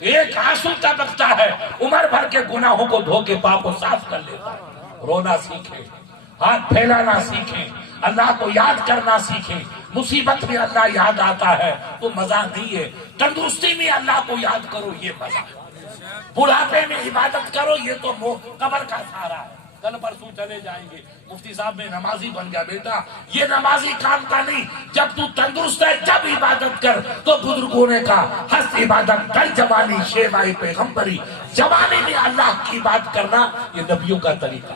ایک آنسو ٹپکتا ہے عمر بھر کے گناہوں کو دھو کے پاک کو صاف کر لیتا ہے۔ رونا سیکھیں، ہاتھ پھیلانا سیکھیں، اللہ کو یاد کرنا سیکھیں۔ مصیبت میں اللہ یاد آتا ہے تو مزہ نہیں ہے، تندرستی میں اللہ کو یاد کرو یہ مزہ ہے، بڑھاپے میں عبادت کرو یہ تو قبر کا سہارا ہے۔ کل پرسوں چلے جائیں گے، مفتی صاحب میں نمازی بن گیا، بیٹا یہ نمازی کام کا نہیں، جب تو تندرست ہے جب عبادت کر۔ تو بزرگوں نے کہا ہست عبادت کر جوانی شیوائے پیغمبری، جوانی میں اللہ کی بات کرنا یہ نبیوں کا طریقہ،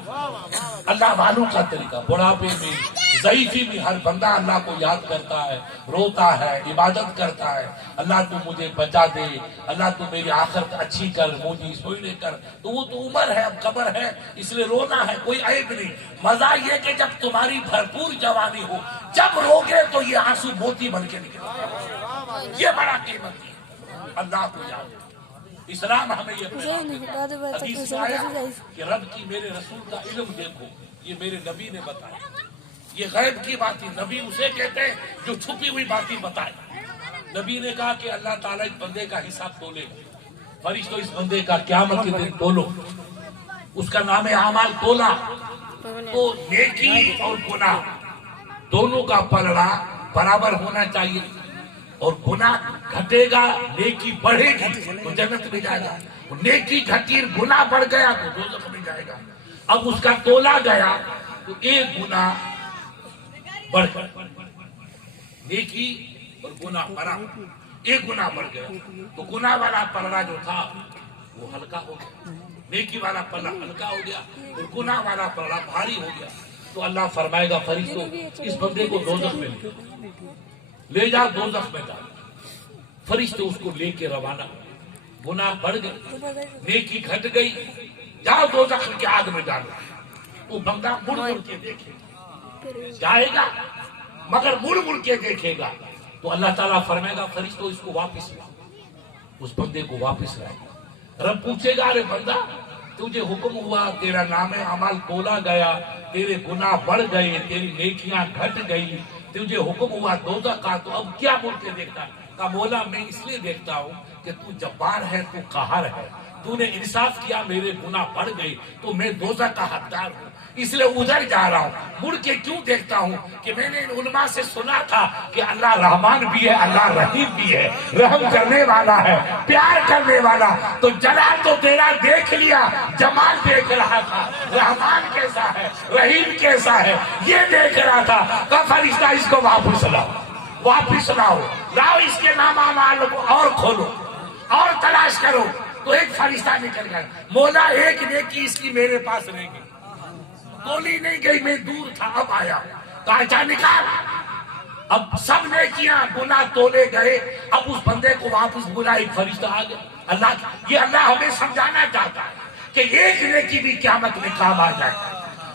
اللہ والوں کا طریقہ۔ بڑھاپے میں ضعیفی میں ہر بندہ اللہ کو یاد کرتا ہے، روتا ہے، عبادت کرتا ہے، اللہ تو مجھے بچا دے، اللہ تو میری آخرت اچھی کر، مجھے سوئنے کر۔ تو وہ تو عمر ہے، اب قبر ہے، اس لیے رونا ہے، کوئی عیب نہیں۔ مزہ یہ کہ جب تمہاری بھرپور جوانی ہو، جب روگے تو یہ آنسو موتی بن کے نکلے، یہ بڑا قیمتی ہے۔ اللہ کو یاد، اسلام ہمیں یہ حدیث میں آیا کہ رب کی میرے رسول کا علم دیکھو، یہ میرے نبی نے بتایا، یہ غیب کی باتیں نبی اسے کہتے ہیں جو چھپی ہوئی باتیں بتائے۔ نبی نے کہا کہ اللہ تعالیٰ اس بندے کا حساب تولے گا، فرشتوں اس بندے کا قیامت کے دن تولو، اس کا نام اعمال تولا تو نیکی اور گناہ دونوں کا پلڑا برابر ہونا چاہیے، اور گناہ گھٹے گا نیکی بڑھے گی تو جنت میں جائے گا، نیکی گھٹی گناہ بڑھ گیا تو دوزخ میں جائے گا۔ اب اس کا تولا گیا تو ایک گناہ بڑھ گیا، نیکی اور گناہ برابر، ایک گناہ بڑھ گیا تو گناہ والا پلڑا جو تھا وہ ہلکا ہو گیا، نیکی والا پلڑا ہلکا ہو گیا اور گناہ والا پلڑا بھاری ہو گیا۔ تو اللہ فرمائے گا فرشتوں اس بندے کو دوزخ میں لے جاؤ، دوزخ میں ڈالو۔ فرشتے اس کو لے کے روانہ، گناہ بڑھ گئے، نیکی گھٹ گئی، جاؤ دوزخ کے آگ میں ڈالو۔ وہ بندہ مڑ مڑ کے دیکھے جائے گا، مگر مڑ مڑ کے دیکھے گا تو اللہ تعالیٰ فرمائے گا فرشتوں اس کو واپس لاؤ، اس بندے کو واپس لائے گا۔ رب پوچھے گا ارے بندہ تجھے حکم ہوا، تیرا نام اعمال تولا گیا، تیرے گناہ بڑھ گئے، تیری نیکیاں گھٹ گئی، تجھے حکم ہوا دوزخ کا، تو اب کیا مڑ کے دیکھتا ہے؟ کہا مولا میں اس لیے دیکھتا ہوں کہ تو جبار ہے، تو قہار ہے، تو نے انصاف کیا، میرے گناہ بڑھ گئے تو میں دوزخ کا حقدار ہوں، اس لیے ادھر جا رہا ہوں۔ مڑ کے کیوں دیکھتا ہوں کہ میں نے علماء سے سنا تھا کہ اللہ رحمان بھی ہے، اللہ رحیم بھی ہے، رحم کرنے والا ہے، پیار کرنے والا، تو جلال تو تیرا دیکھ لیا، جمال دیکھ رہا تھا، رحمان کیسا ہے، رحیم کیسا ہے یہ دیکھ رہا تھا۔ کہا فرشتہ اس کو واپس لاؤ، واپس لاؤ، لاؤ اس کے نام اعمال کو اور کھولو اور تلاش کرو۔ تو ایک فرشتہ نکل گیا، مولا ایک نیکی اس کی میرے پاس رہ گئی، تولی نہیں گئی، میں دور تھا اب آیا، کہا اچھا نکال۔ اب سب نیکیاں گناہ تولے گئے، اب اس بندے کو واپس بلا، ایک فرشتہ آ گیا۔ اللہ یہ اللہ ہمیں سمجھانا چاہتا ہے کہ ایک نیکی بھی قیامت میں کام آ جائے۔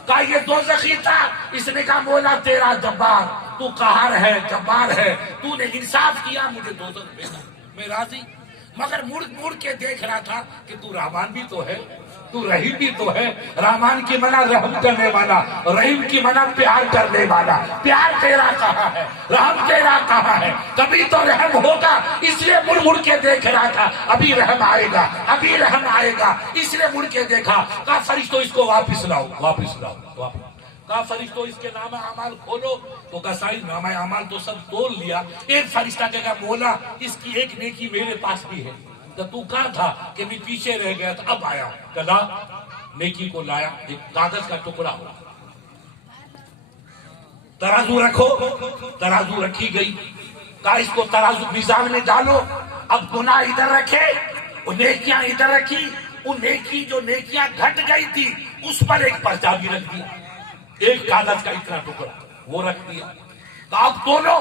کہا یہ دوزخی تھا، اس نے کہا مولا تیرا جبار، تو قہار ہے، جبار ہے، تو نے انصاف کیا، مجھے دوزخ بھیجا، میں راضی، مگر مڑ مڑ کے دیکھ رہا تھا کہ تو رحمان بھی تو ہے، تو رحیم بھی تو ہے۔ رحمان کی منع رحم کرنے والا، رحیم کی منع پیار کرنے والا، پیار تیرا کہاں ہے، رحم تیرا کہاں ہے؟ کبھی تو رحم ہوگا، اس لیے مڑ مڑ کے دیکھ رہا تھا، ابھی رحم آئے گا، ابھی رحم آئے گا، اس لیے مڑ کے دیکھا۔ کہا فرشتوں اس کو واپس لاؤ، واپس لاؤ، واپس۔ کہا فرشتوں اس کے نام اعمال کھولو، تو کہا سائن نام اعمال تو سب تول لیا۔ ایک فرشتہ کہا مولا اس کی ایک نیکی میرے پاس بھی ہے۔ تو کہاں تھا کہ میں پیچھے رہ گیا تھا، اب آیا ہوں۔ کہا نیکی کو لایا، ایک کاغذ کا ٹکڑا ہوا، ترازو رکھو، ترازو رکھی گئی۔ کہا اس کو ترازو میزان میں ڈالو، اب گناہ ادھر رکھے، وہ نیکیاں ادھر رکھی، وہ نیکی جو نیکیاں گھٹ گئی تھی اس پر ایک پرچہ بھی رکھ دیا، ایک کاغذ کا اتنا ٹکڑا وہ رکھ دیا۔ کہا اب تولو،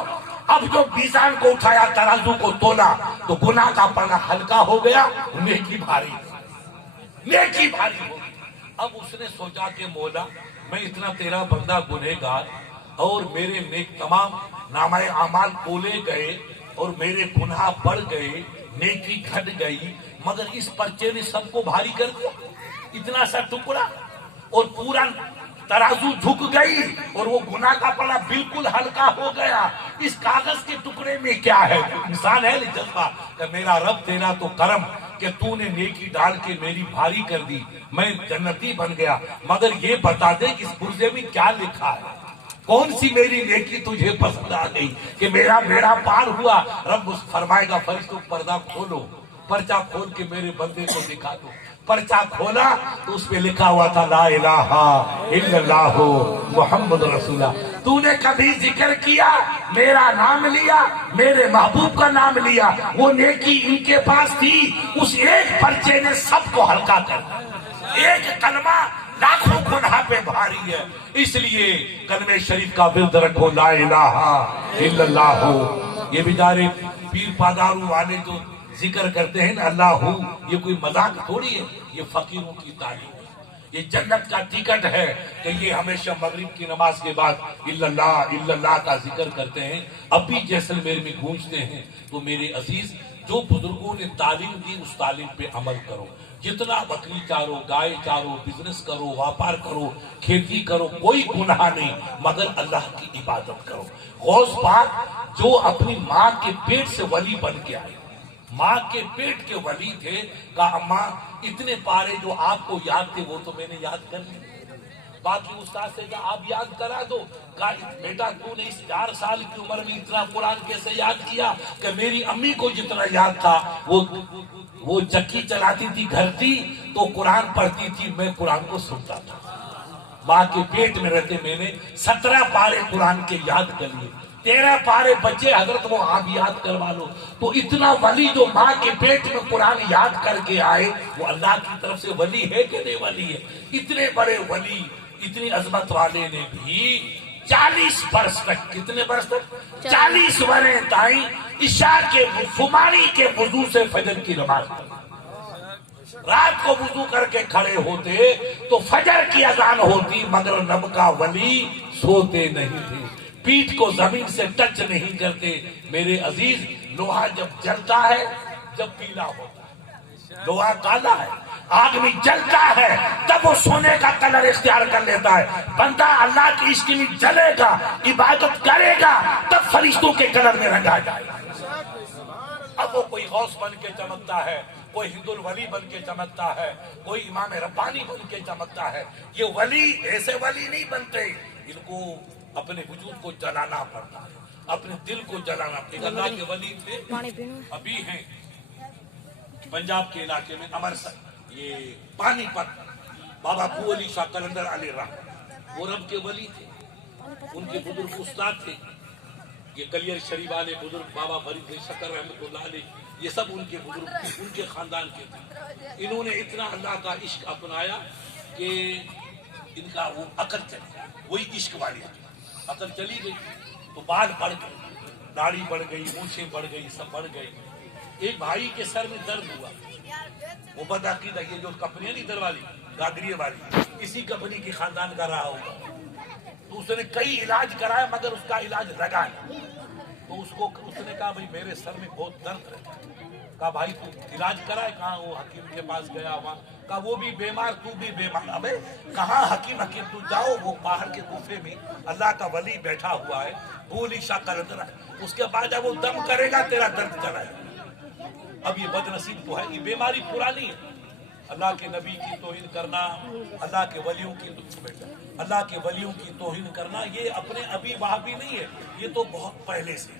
اب جو میزان کو اٹھایا، ترازو کو تولا تو گناہ کا پلڑا ہلکا ہو گیا، نیکی بھاری، نیکی بھاری ہو گئی۔ اب اس نے سوچا کہ مولا میں اتنا تیرا بندہ گنہگار، اور میرے نیک تمام نامہ اعمال تولے گئے اور میرے گناہ بڑھ گئے، نیکی گھٹ گئی، مگر اس پرچے نے سب کو بھاری کر دیا، اتنا سا ٹکڑا، اور پورا ترازو جھک گئی اور وہ گناہ کا پلڑا بالکل ہلکا ہو گیا۔ اس کاغذ کے ٹکڑے میں کیا ہے؟ انسان ہے جذبہ کہ میرا رب تیرا تو کرم، کہ تو نے نیکی ڈال کے میری بھاری کر دی، میں جنتی بن گیا، مگر یہ بتا دے کہ اس پرزے میں کیا لکھا ہے، کون سی میری نیکی تجھے پسند آ گئی کہ میرا بیڑا پار ہوا۔ رب فرمائے گا فرشتوں پردہ کھولو، پرچہ کھول کے میرے بندے کو دکھا دو۔ پرچہ کھولا تو اس پہ لکھا ہوا تھا لا الہ الا اللہ محمد رسول اللہ۔ تو نے کبھی ذکر کیا، میرا نام لیا، میرے محبوب کا نام لیا، وہ نیکی ان کے پاس تھی، اس ایک پرچے نے سب کو ہلکا کر دیا۔ ایک کلمہ لاکھوں گناہ پہ بھاری ہے، اس لیے کلمہ شریف کا ورد رکھو، لا الہ الا اللہ۔ یہ بیچارے پیر پاداروں والے جو ذکر کرتے ہیں نا اللہ ہو، یہ کوئی مذاق تھوڑی ہے، یہ فقیروں کی تعلیم ہے، یہ جنت کا ٹکٹ ہے کہ یہ ہمیشہ مغرب کی نماز کے بعد الا اللہ کا ذکر کرتے ہیں۔ اب بھی جیسلمیر میں گونجتے ہیں۔ تو میرے عزیز، جو بزرگوں نے تعلیم دی اس تعلیم پہ عمل کرو، جتنا بکری چارو، گائے چارو، بزنس کرو، واپار کرو، کھیتی کرو، کوئی گناہ نہیں، مگر اللہ کی عبادت کرو۔ غوث پاک جو اپنی ماں کے پیٹ سے ولی بن کے آئے، ماں کے پیٹ کے ولی تھے، کہا اماں اتنے پارے جو آپ کو یاد تھے وہ تو میں نے یاد کر لیے، باقی استاد سے کہا آپ یاد کرا دو۔ کہا بیٹا تو نے اس 4 سال کی عمر میں اتنا قرآن کیسے یاد کیا؟ کہ میری امی کو جتنا یاد تھا، وہ چکی چلاتی تھی گھر کی تو قرآن پڑھتی تھی، میں قرآن کو سنتا تھا، ماں کے پیٹ میں رہتے میں نے 17 پارے قرآن کے یاد کر لیے، 13 پارے بچے حضرت وہ آپ یاد کروا لو۔ تو اتنا ولی جو ماں کے پیٹ میں قرآن یاد کر کے آئے، وہ اللہ کی طرف سے ولی ہے کہ نہیں ولی ہے؟ اتنے بڑے ولی، اتنی عظمت والے نے بھی 40 برس تک، کتنے برس تک؟ 40 برس تائیں عشاء کے شماری کے وضو سے فجر کی نماز پڑھی۔ رات کو وضو کر کے کھڑے ہوتے تو فجر کی اذان ہوتی، مگر نب کا ولی سوتے نہیں تھے، پیٹھ کو زمین سے ٹچ نہیں کرتے۔ میرے عزیز، لوہا جب جلتا ہے، جب پیلا ہوتا ہے، لوہا کالا ہے، آگ میں جلتا ہے، تب وہ سونے کا کلر اختیار کر لیتا ہے۔ بندہ اللہ کی عشق میں جلے گا، عبادت کرے گا، تب فرشتوں کے کلر میں رنگا جائے گا۔ اب وہ کوئی غوث بن کے چمکتا ہے، کوئی ہند الولی بن کے چمکتا ہے، کوئی امام ربانی بن کے چمکتا ہے۔ یہ ولی ایسے ولی نہیں بنتے، ان کو اپنے وجود کو جلانا پڑتا ہے، اپنے دل کو جلانا پڑتا ہے۔ اللہ کے ولی تھے، ابھی ہیں پنجاب کے علاقے میں امرسر، یہ پانی پت، بابا ابو علی شاہ قلندر علیہ رحمہ، وہ رب کے ولی تھے، ان کے بزرگ استاد تھے۔ یہ کلیر شریف والے بزرگ بابا فرید شکر رحمۃ اللہ علیہ، یہ سب ان کے بزرگ تھے، ان کے خاندان کے تھے۔ انہوں نے اتنا اللہ کا عشق اپنایا کہ ان کا وہ عقل چلی، وہی عشق والی عقل چلی گئی تو بال بڑھ گئے، داڑھی بڑھ گئی، مونچھیں بڑھ گئی، سب بڑھ گئے۔ ایک بھائی کے سر میں درد ہوا، وہ بدعقیدہ، یہ جو کمپنی ہے نا ادھر والی گادریے والی، کسی کمپنی کے خاندان کا رہا ہوگا، تو اس نے کئی علاج کرایا مگر اس کا علاج لگا نہیں۔ تو اس نے کہا بھائی میرے سر میں بہت درد رہتا ہے۔ کہا بھائی تو علاج کرائے؟ کہاں وہ حکیم کے پاس گیا وہاں، کہا وہ بھی بیمار تو بھی بیمار۔ ابے کہاں حکیم تو جاؤ، وہ باہر کے کوفے میں اللہ کا ولی بیٹھا ہوا ہے، بولی شاہ قلندر ہے، اس کے بعد جب وہ دم کرے گا تیرا درد چلائے گا۔ اب یہ بد نصیب تو ہے، یہ بیماری پرانی ہے۔ اللہ کے نبی کی توہین کرنا، اللہ کے ولیوں کی توہین کرنا، یہ اپنے ابھی وہابی نہیں ہے، یہ تو بہت پہلے سے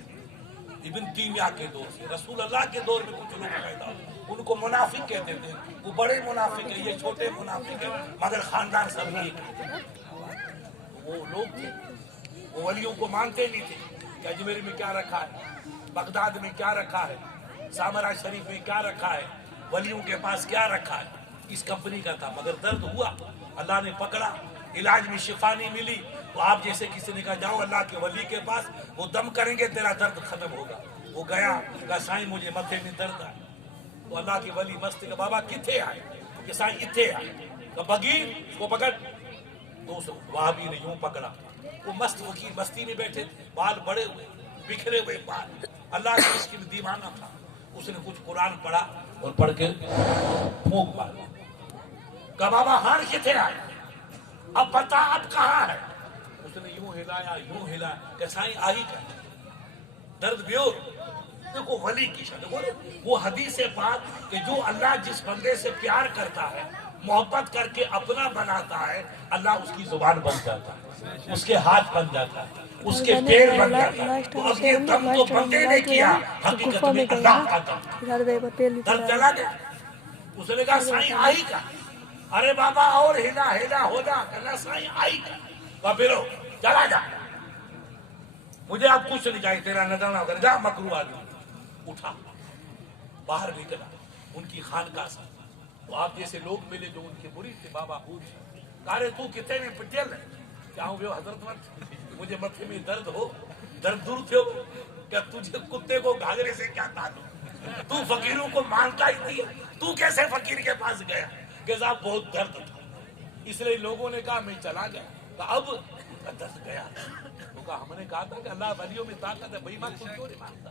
ابن تیمیہ کے دور سے، رسول اللہ کے دور میں کچھ لوگ پیدا ہوئے، ان کو منافق کہتے تھے، وہ بڑے منافق ہیں، یہ چھوٹے منافق ہیں، مگر خاندان سب ایک ہے۔ وہ لوگ تھے، وہ ولیوں کو مانتے نہیں تھے کہ اجمیر میں کیا رکھا ہے، بغداد میں کیا رکھا ہے، سامرا شریف میں کیا رکھا ہے، ولیوں کے پاس کیا رکھا ہے۔ اس کمپنی کا تھا، مگر درد ہوا، اللہ نے پکڑا، علاج میں شفا نہیں ملی تو آپ جیسے کسی نے کہا جاؤ اللہ کے ولی کے پاس، وہ دم کریں گے تیرا درد ختم ہوگا۔ وہ گیا، کہا سائیں مجھے متھے میں درد ہے۔ تو اللہ کے ولی مست کہ بابا کتھے آئے؟ کہ سائیں اتھے آئے۔ کہ بغیر اس کو پکڑ، تو اس وہابی نے یوں پکڑا، وہ مست وکیل مستی میں بیٹھے تھے، بال بڑے ہوئے، بکھرے ہوئے بال، اللہ کے عشق میں دیوانہ تھا۔ اس نے کچھ قرآن پڑھا اور پڑھ کے پھونک مارا، کہ بابا ہاں کتھے آئے، اب بتا اب کہاں ہے؟ اس نے یوں ہلایا کہ سائیں آہی کا درد بیور، دیکھو ولی کی شان، دیکھو وہ حدیث پاک کہ جو اللہ جس بندے سے پیار کرتا ہے، محبت کر کے اپنا بناتا ہے، اللہ اس کی زبان بن جاتا ہے، اس کے ہاتھ بن جاتا ہے، اس کے پیر بن جاتا ہے۔ تو اب یہ دم تو بندے نے کیا، حقیقت میں اللہ کا دم، دم چلا گیا۔ اس نے کہا سائیں آئی کا، ارے بابا اور ہلا ہلا ہونا، کہنا سائیں آئی کا، کہا پھرو چلا جا، مجھے اب کچھ نہیں چاہیے، تیرا نظر نہ ہوگا، جا مکرو آدمی۔ اٹھا باہر نکلا ان کی خانقاہ سے، تو آپ جیسے لوگ ملے جو ان کے مرید تھے، بابا پوچھ کہا رے تو کتے میں پٹیل ہے؟ کیا ہوں بے حضرت مت، مجھے متھے میں درد ہو، درد دور تھے ہو، کیا تجھے کتے کو گھاگرے سے کیا تعلق، تو فقیروں کو مانتا ہی تھی، تو کیسے فقیر کے پاس گیا؟ کہ صاحب بہت درد تھا، اس لیے لوگوں نے کہا میں چلا گیا۔ کہا اب درد گیا؟ تو کہا ہم نے کہا تھا کہ اللہ ولیوں میں طاقت ہے، بھائی مت کیوں نہیں مانتا؟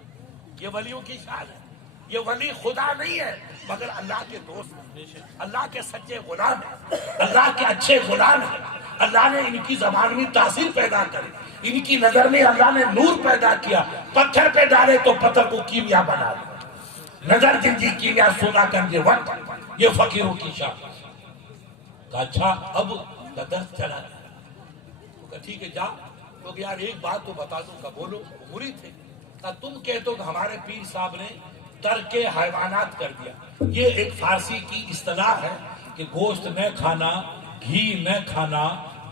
یہ ولیوں کی شان ہے، یہ ولی خدا نہیں ہے مگر اللہ کے دوست، اللہ کے سچے غلام ہیں، اللہ کے اچھے غلام ہیں۔ اللہ نے ان کی زبان میں تاثیر پیدا کری، ان کی نظر میں اللہ نے نور پیدا کیا، پتھر پہ ڈالے تو پتھر کو کیمیا بنا دیا، نظر جن کی کیمیا سونا کر کے وقت، یہ فقیروں کی شان۔ کہا اچھا اب درد چلا گیا؟ تو کہا ٹھیک ہے جا، تو کہ یار ایک بات تو بتا دوں، کا بولو، مرید تھے۔ کہا تم کہتے ہو کہ ہمارے پیر صاحب نے ترک حیوانات کر دیا، یہ ایک فارسی کی اصطلاح ہے کہ گوشت نہ کھانا، گھی نہ کھانا،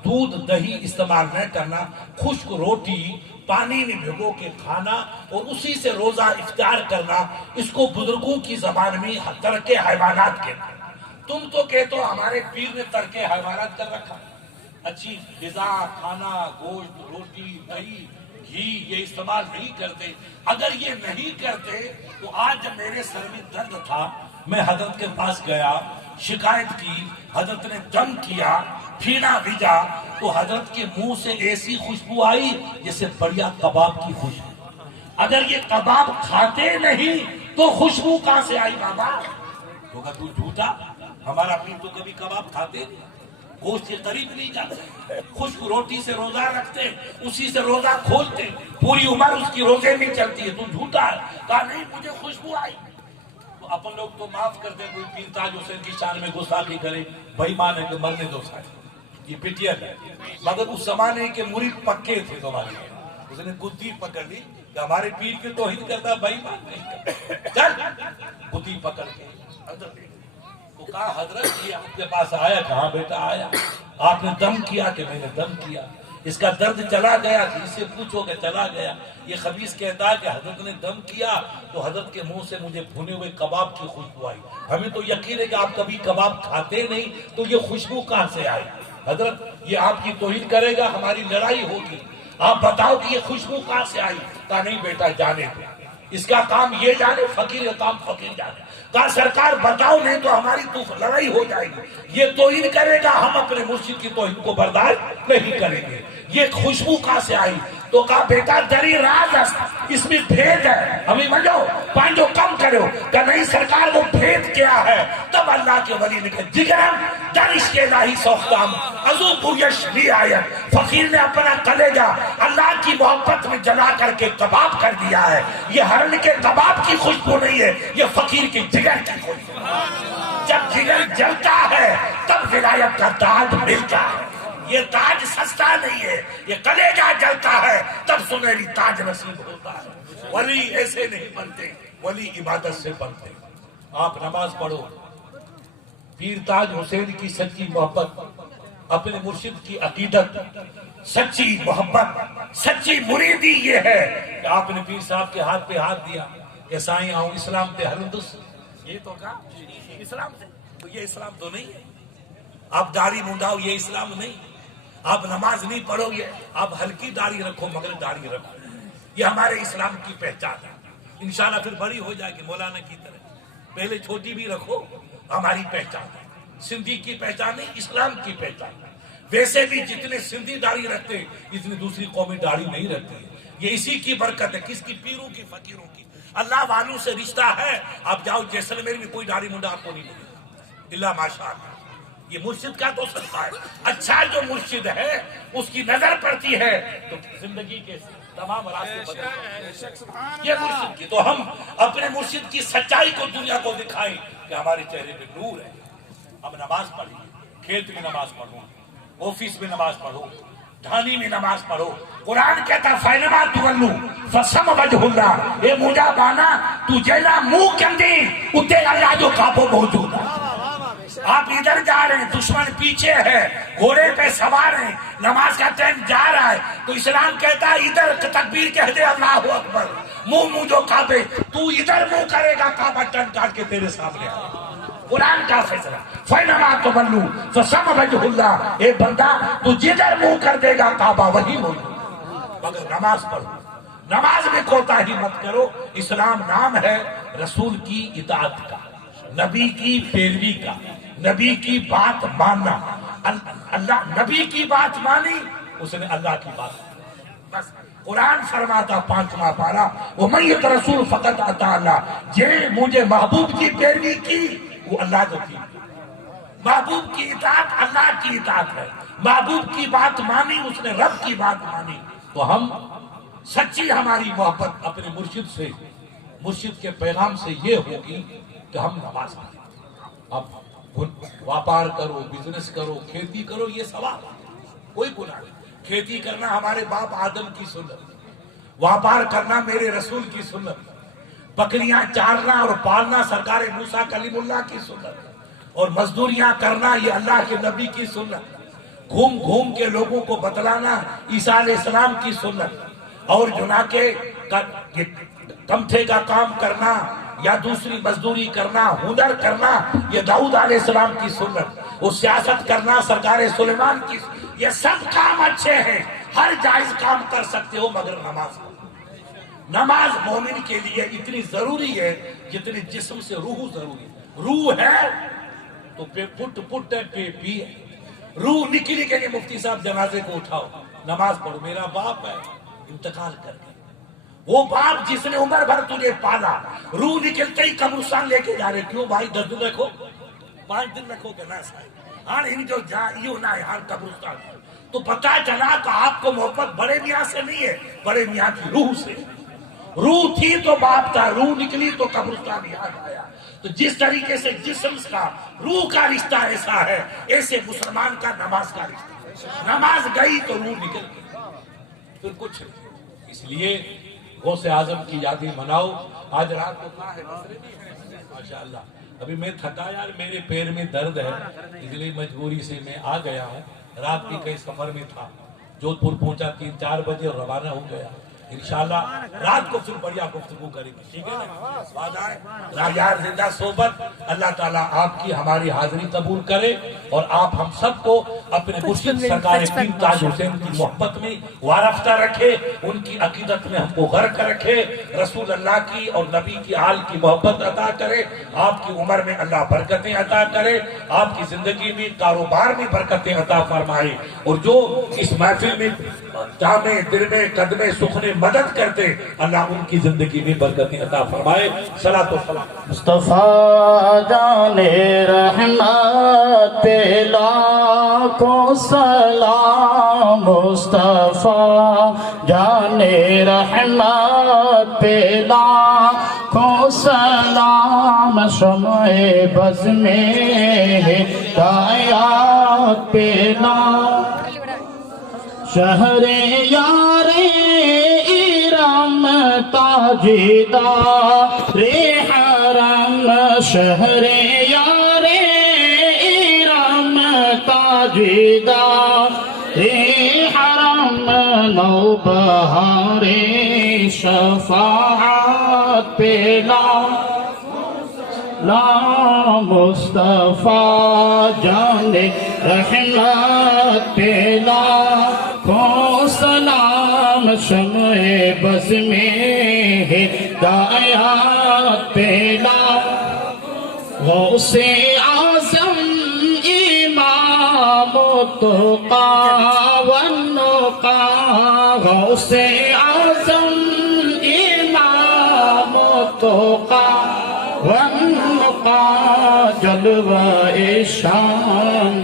دودھ دہی استعمال نہ کرنا، خشک روٹی پانی میں بھگو کے کھانا اور اسی سے روزہ افطار کرنا، اس کو بزرگوں کی زبان میں ترک حیوانات کہتے ہیں۔ تم تو کہتے ہو ہمارے پیر نے ترک حیوانات کر رکھا، اچھی غذا کھانا، گوشت روٹی دہی گھی یہ استعمال نہیں کرتے۔ اگر یہ نہیں کرتے تو آج جب میرے سر میں درد تھا، میں حضرت کے پاس گیا، شکایت کی، حضرت نے دم کیا، پھینا بھیجا، تو حضرت کے منہ سے ایسی خوشبو آئی جیسے بڑھیا کباب کی خوشبو۔ اگر یہ کباب کھاتے نہیں تو خوشبو کہاں سے آئی بابا؟ تو کہا تو جھوٹا، ہمارا پیر تو کبھی کباب کھاتے نہیں، گوشت کے قریب نہیں جاتے، خشک روٹی سے روزہ رکھتے، اسی سے روزہ کھولتے، پوری عمر اس کی روزے میں چلتی ہے، تو جھوٹا ہے۔ کہا نہیں مجھے خوشبو آئی۔ تو اپن لوگ تو معاف کرتے، کوئی پیر تاج حسین کی شان میں گستاخی کرے، بھائی مان ہے کہ مرنے دو ساتھ، یہ پٹیل ہے، مگر اس زمانے کے مرید پکے تھے تمہارے، اس نے گدی پکڑ لی کہ ہمارے پیر کے توہین کرتا، بھائی مان نہیں کرتا، چل گدی پکڑ کے اندر لے۔ تو کہا حضرت یہ آپ کے پاس آیا؟ کہاں بیٹا آیا، آپ نے دم کیا؟ کہ میں نے دم کیا۔ اس کا درد چلا گیا؟ کہ اس سے پوچھو کہ چلا گیا۔ یہ خبیث کہتا ہے کہ حضرت نے دم کیا تو حضرت کے منہ سے مجھے بھنے ہوئے کباب کی خوشبو آئی۔ ہمیں تو یقین ہے کہ آپ کبھی کباب کھاتے نہیں، تو یہ خوشبو کہاں سے آئی؟ حضرت یہ آپ کی توہین کرے گا، ہماری لڑائی ہوگی، آپ بتاؤ کہ یہ خوشبو کہاں سے آئی؟ کہا نہیں بیٹا جانے دو، اس کا کام یہ جانے، فقیر کا کام فقیر جانے۔ کہا سرکار بتاؤ نہیں تو ہماری تو لڑائی ہو جائے گی، یہ توہین کرے گا، ہم اپنے مرشد کی توہین کو برداشت نہیں کریں گے۔ یہ خوشبو کہاں سے آئی؟ تو کہا بیٹا دری راز است، اس میں بھید ہے، ہمیں مجھو پانچو کم کرو۔ کہ نہیں سرکار وہ بھید کیا ہے؟ تب اللہ کے ولی نے کہا جگرم درش کے الہی سوختم ازو پویش لی آیت، فقیر نے اپنا کلیجہ اللہ کی محبت میں جلا کر کے کباب کر دیا ہے۔ یہ ہرن کے کباب کی خوشبو نہیں ہے، یہ فقیر کی جگر کی خوشبو۔ جب جگر جلتا ہے تب ولایت کا تاج ملتا ہے، یہ تاج سستا نہیں ہے، یہ کلیجہ جلتا ہے تب سنہری تاج نصیب ہوتا ہے۔ ولی ایسے نہیں بنتے، ولی عبادت سے بنتے۔ آپ نماز پڑھو، پیر تاج حسین کی سچی محبت، اپنے مرشد کی عقیدت، سچی محبت، سچی مریدی یہ ہے کہ آپ نے پیر صاحب کے ہاتھ پہ ہاتھ دیا کہ سائیں آؤں اسلام تے ہرندس، یہ تو کہا اسلام سے، تو یہ اسلام تو نہیں ہے۔ آپ داڑھی منڈاؤ، یہ اسلام نہیں۔ آپ نماز نہیں پڑھو، یہ آپ ہلکی داڑھی رکھو مگر داڑھی رکھو، یہ ہمارے اسلام کی پہچان ہے۔ انشاءاللہ پھر بڑی ہو جائے گی مولانا کی طرح، پہلے چھوٹی بھی رکھو، ہماری پہچان ہے، سندھی کی پہچان ہے، اسلام کی پہچان ہے۔ ویسے بھی جتنے سندھی داڑھی رکھتے اتنی دوسری قومی داڑھی نہیں رکھتی، یہ اسی کی برکت ہے، کس کی؟ پیروں کی، فقیروں کی۔ اللہ والوں سے رشتہ ہے، آپ جاؤ جیسلمیر میں کوئی داڑھی منڈا آپ کو نہیں ملے اللہ ماشاءاللہ، یہ مرشد کا تو صدقہ ہے۔ اچھا جو مرشد ہے اس کی نظر پڑتی ہے تو زندگی کیسی تمام راستے بدل. یہ مرشد کی تو ہم اپنے مرشد کی سچائی کو دنیا کو دکھائیں کہ ہمارے چہرے پہ نور ہے. اب نماز پڑھیے, کھیت میں نماز پڑھو, آفس میں نماز پڑھو, ڈھانی میں نماز پڑھو. قرآن کہتا فینما تولو فسم وجہ اللہ, اے موجا بانا تو جیلا منہ کندی اتے اللہ جو کعبہ موجود ہے. آپ ادھر جا رہے ہیں, دشمن پیچھے ہے, گھوڑے پہ سوار ہیں, نماز کا ٹائم جا رہا ہے, تو اسلام کہتا ہے ادھر تکبیر کہہ دے اللہ اکبر, منہ جو کعبے, تو ادھر منہ کرے گا کعبہ ٹن کاٹ کے تیرے سامنے آئے گا. قرآن کا فیصلہ فینما تولو فسم وجہ اللہ, اے بندہ تو جدھر منہ کر دے گا کعبہ وہی موجود. مگر نماز پڑھو, نماز میں کوتاہی مت کرو. اسلام نام ہے رسول کی اطاعت کا, نبی کی پیروی کا, نبی کی بات ماننا. اللہ نبی کی بات مانی, اس نے اللہ کی بات مانی. بس قرآن فرماتا 5واں پارہ وَمَن یُطِعِ الرَّسُولَ فَقَدْ أَطَاعَ اللَّهَ, جے مجھے محبوب کی پیروی کی وہ اللہ کو کی. محبوب کی اطاعت اللہ کی اطاعت ہے. محبوب کی بات مانی, اس نے رب کی بات مانی. تو ہم سچی ہماری محبت اپنے مرشد سے, مرشد کے پیغام سے یہ ہوگی کہ ہم نماز پڑھیں. اب واپار کرو, بزنس کرو, کھیتی کرو, یہ ثواب, کوئی گناہ نہیں. کھیتی کرنا ہمارے باپ آدم کی سنت, واپار کرنا میرے رسول کی سنت, بکریاں چارنا اور پالنا سرکار موسیٰ کلیم اللہ کی سنت, اور مزدوریاں کرنا یہ اللہ کے نبی کی سنت, گھوم گھوم کے لوگوں کو بتلانا عیسیٰ علیہ السلام کی سنت, اور جنا کے کمٹھے کا کام کرنا یا دوسری مزدوری کرنا, ہنر کرنا یہ داؤد علیہ السلام کی سنت, وہ سیاست کرنا سرکار سلیمان کی. یہ سب کام اچھے ہیں, ہر جائز کام کر سکتے ہو, مگر نماز. نماز مومن کے لیے اتنی ضروری ہے جتنی جسم سے روح ضروری ہے. روح ہے تو پٹ ہے, پہ پی ہے. روح نکلی کے لیے مفتی صاحب جنازے کو اٹھاؤ, نماز پڑھو. میرا باپ ہے انتقال کر گیا, وہ باپ جس نے عمر بھر تجھے پالا, روح نکلتے ہی قبرستان لے کے جا رہے. کیوں بھائی 10 دن رکھو, 5 دن رکھو کہ نہ صاحب, ہاں ان جو جائیو نہ ہے ہر قبرستان. تو پتہ چلا کہ آپ کو محبت بڑے میاں سے نہیں ہے, بڑے میاں کی روح سے. روح تھی تو باپ تھا, روح نکلی تو قبرستان یاد آیا. تو جس طریقے سے جسم کا روح کا رشتہ ایسا ہے, ایسے مسلمان کا نماز کا رشتہ. نماز گئی تو روح نکل گئی, پھر کچھ نہیں. اس لیے غوث اعظم کی یادیں مناؤ. آج رات کو کہاں ہے ماشاءاللہ. ابھی میں تھکا یار, میرے پیر میں درد ہے, اس لیے مجبوری سے میں آ گیا ہوں. رات کی کئی سفر میں تھا, جودھپور پہنچا 3-4 بجے اور روانہ ہو گیا. انشاءاللہ رات کو پھر بڑھیا گفتگو کریں گے, ٹھیک ہے نا. بعد آئے راجار زندہ صحبت. اللہ تعالیٰ آپ کی ہماری حاضری قبول کرے, اور آپ ہم سب کو اپنے مرشد سرکار پیر تاج حسین کی محبت میں وارفتہ رکھے, ان کی عقیدت میں ہم کو غرق رکھے, رسول اللہ کی اور نبی کی آل کی محبت عطا کرے. آپ کی عمر میں اللہ برکتیں عطا کرے, آپ کی زندگی میں کاروبار میں برکتیں عطا فرمائے, اور جو اس محفل میں جامع دل میں قدمے سخنے مدد کرتے, اللہ ان کی زندگی میں برکتیں عطا فرمائے. صلاۃ و سلام مصطفیٰ جان رحمت پہ لاکھوں سلام, مصطفیٰ جان رحمت پہ لاکھوں سلام, شمع بز میں ہدایات پہ شہر یار ارم تاجدار حرم, شہر یار ارم تاجدار حرم, نوبہار شفاعت پہ لا مصطفیٰ جان رحمت پہ لاکھوں سلام, شمع بز میں ہدایات پہ غوث اعظم امام التقیٰ والنقیٰ, غوث اعظم امام التقیٰ والنقیٰ, جلوہ شان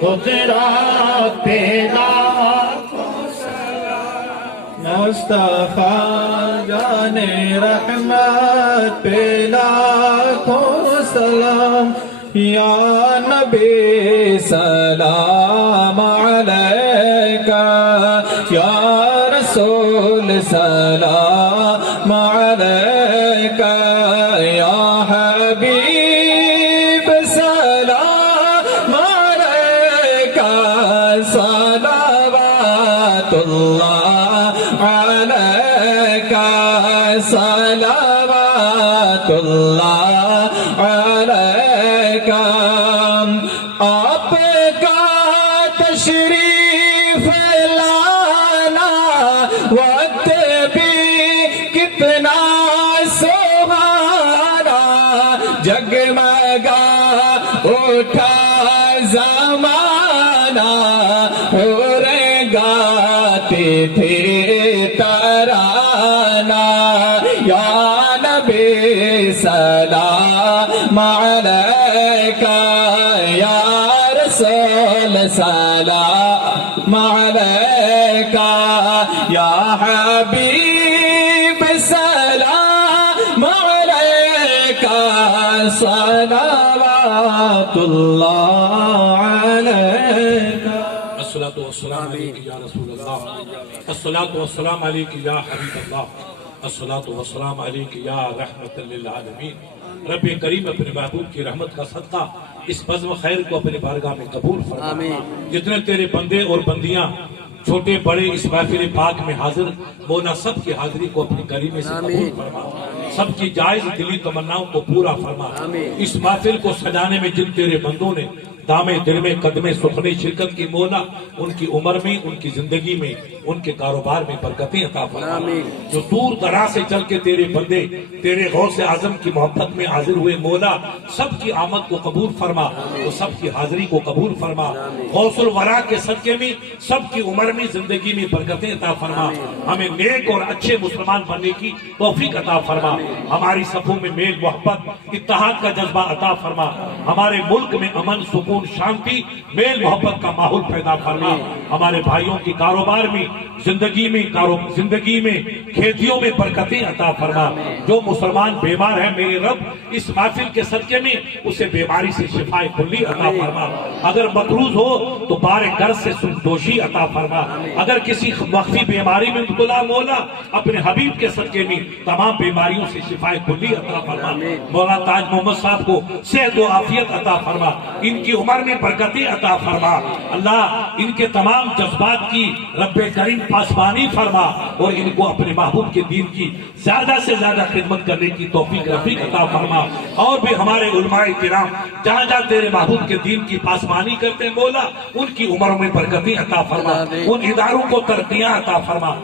قدرت پہ لاکھوں سلام, مصطفیٰ جان رحمت پہ لاکھوں سلام یا نبی سلام علیکہ یا رسول سلام علیکہ یا حبیب سلام علیکہ صلوات اللہ علیکہ صلوات اللہ علیکہ آپ کا تشریف لانا وقت بھی کتنا سہانا جگمگا اٹھا زمانہ حور گاتے تھے ترانہ یا نبی سلام علیکہ یا رسول سلام علیکہ یا حبیب سلام علیکہ صلوات اللہ علیکہ الصلاۃ والسلام علیک یا رسول اللہ، الصلاۃ والسلام علیک یا حبیب اللہ، الصلاۃ والسلام علیک یا رحمت للعالمین۔ رب کریم اپنے محبوب کی رحمت کا صدقہ اس بزم خیر کو اپنے بارگاہ میں قبول فرما۔ جتنے تیرے بندے اور بندیاں چھوٹے بڑے اس محفل پاک میں حاضر، مولا سب کی حاضری کو اپنی کریمے سے قبول فرما، سب کی جائز دلی تمناؤں کو پورا فرما۔ اس محفل کو سجانے میں جن تیرے بندوں نے دامے دل میں قدمے سخنی شرکت کی، مولا ان کی عمر میں، ان کی زندگی میں، ان کے کاروبار میں برکتیں عطا فرما۔ جو دور دراز سے چل کے تیرے بندے تیرے غوث اعظم کی محبت میں حاضر ہوئے، مولا سب کی آمد کو قبول فرما، تو سب کی حاضری کو قبول فرما۔ غوث الورا کے صدقے میں سب کی عمر میں، زندگی میں برکتیں عطا فرما۔ ہمیں نیک اور اچھے مسلمان بننے کی توفیق عطا فرما۔ ہماری صفوں میں میل محبت اتحاد کا جذبہ عطا فرما۔ ہمارے ملک میں امن سکون شانتی میل محبت کا ماحول پیدا فرما۔ ہمارے بھائیوں کی کاروبار میں، زندگی میں کھیتیوں میں برکتیں عطا فرما۔ جو مسلمان بیمار ہے میرے رب اس محفل کے صدقے میں اسے بیماری سے شفا کلی عطا فرما۔ اگر مقروض ہو تو بار قرض سے سودوشی عطا فرما۔ اگر کسی مخفی بیماری میں مبتلا، مولا اپنے حبیب کے صدقے میں تمام بیماریوں سے شفا کلی عطا فرما۔ مولا تاج محمد صاحب کو صحت و عافیت عطا فرما، ان کی عمر میں برکتیں عطا فرما۔ اللہ ان کے تمام جذبات کی رب کریم پاسبانی فرما، اور ان کو اپنے محبوب کے دین کی زیادہ سے زیادہ خدمت کرنے کی توفیق رفیق عطا فرما۔ اور بھی ہمارے علماء کرام جہاں جہاں تیرے محبوب کے دین کی پاسبانی کرتے ہیں، مولا ان کی عمروں میں برکتیں عطا فرما، ان اداروں کو ترقیاں عطا فرما۔